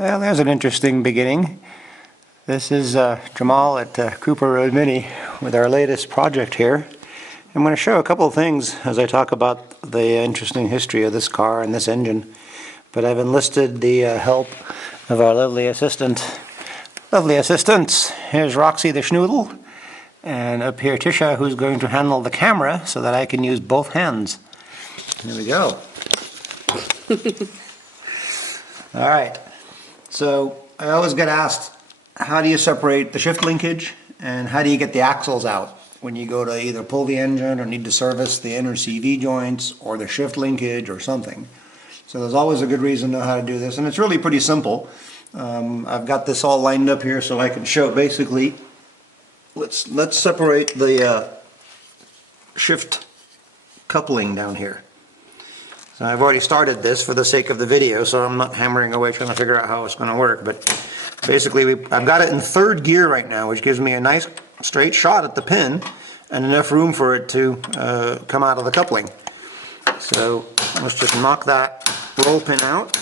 Well, there's an interesting beginning. This is Jemal at Cooper Road Mini with our latest project here. I'm going to show a couple of things as I talk about the interesting history of this car and this engine. But I've enlisted the help of our lovely assistant. Lovely assistants. Here's Roxy the Schnoodle, and up here Tisha, who's going to handle the camera so that I can use both hands. Here we go. All right. So I always get asked, how do you separate the shift linkage and how do you get the axles out when you go to either pull the engine or need to service the inner CV joints or the shift linkage or something. So there's always a good reason to know how to do this, and it's really pretty simple. I've got this all lined up here so I can show basically. Let's separate the shift coupling down here. So I've already started this for the sake of the video, so I'm not hammering away trying to figure out how it's going to work. But basically, I've got it in third gear right now, which gives me a nice straight shot at the pin and enough room for it to come out of the coupling. So let's just knock that roll pin out.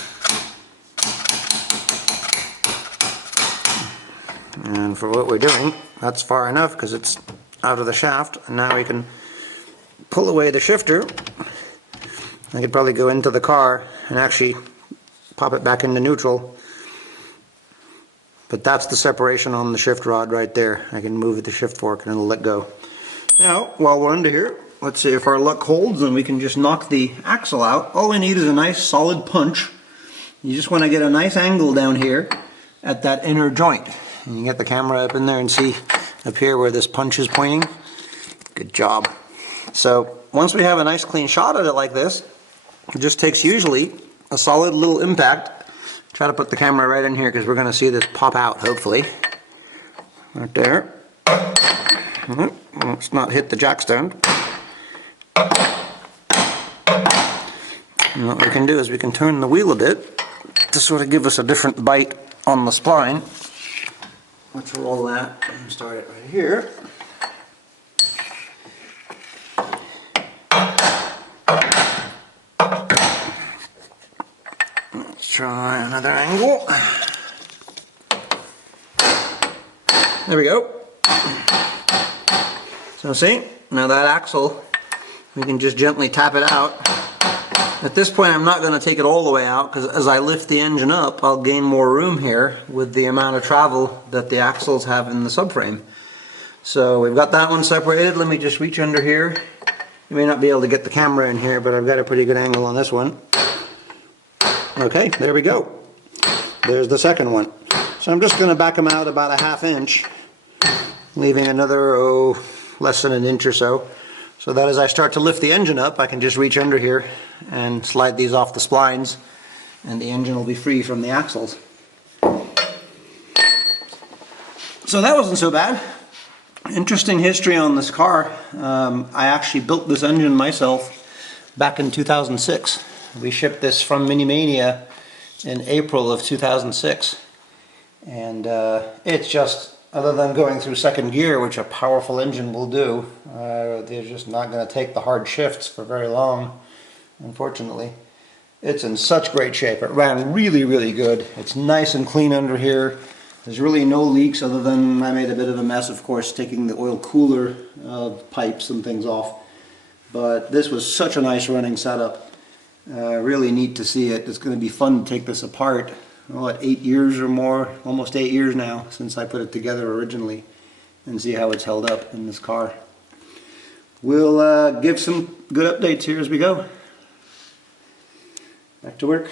And for what we're doing, that's far enough because it's out of the shaft. And now we can pull away the shifter. I could probably go into the car and actually pop it back into neutral. But that's the separation on the shift rod right there. I can move the shift fork and it'll let go. Now, while we're under here, let's see if our luck holds and we can just knock the axle out. All we need is a nice solid punch. You just want to get a nice angle down here at that inner joint. And you get the camera up in there and see up here where this punch is pointing. Good job. So once we have a nice clean shot at it like this, it just takes usually a solid little impact. Try to put the camera right in here because we're going to see this pop out, hopefully. Right there. Let's not hit the jack stand. And what we can do is we can turn the wheel a bit to sort of give us a different bite on the spline. Let's roll that and start it right here. Let's try another angle. There we go. So see, now that axle, we can just gently tap it out. At this point I'm not going to take it all the way out because as I lift the engine up I'll gain more room here with the amount of travel that the axles have in the subframe. So we've got that one separated. Let me just reach under here. You may not be able to get the camera in here, but I've got a pretty good angle on this one. Okay, there we go. There's the second one. So I'm just going to back them out about a ½ inch, leaving another, less than an inch or so. So that as I start to lift the engine up, I can just reach under here and slide these off the splines, and the engine will be free from the axles. So that wasn't so bad. Interesting history on this car. I actually built this engine myself back in 2006. We shipped this from Minimania in April of 2006. And it's just, other than going through second gear, which a powerful engine will do, they're just not going to take the hard shifts for very long, unfortunately. It's in such great shape. It ran really, really good. It's nice and clean under here. There's really no leaks other than I made a bit of a mess, of course, taking the oil cooler pipes and things off. But this was such a nice running setup. Really neat to see it. It's going to be fun to take this apart. What, 8 years or more, almost 8 years now since I put it together originally, and see how it's held up in this car. We'll give some good updates here as we go. Back to work.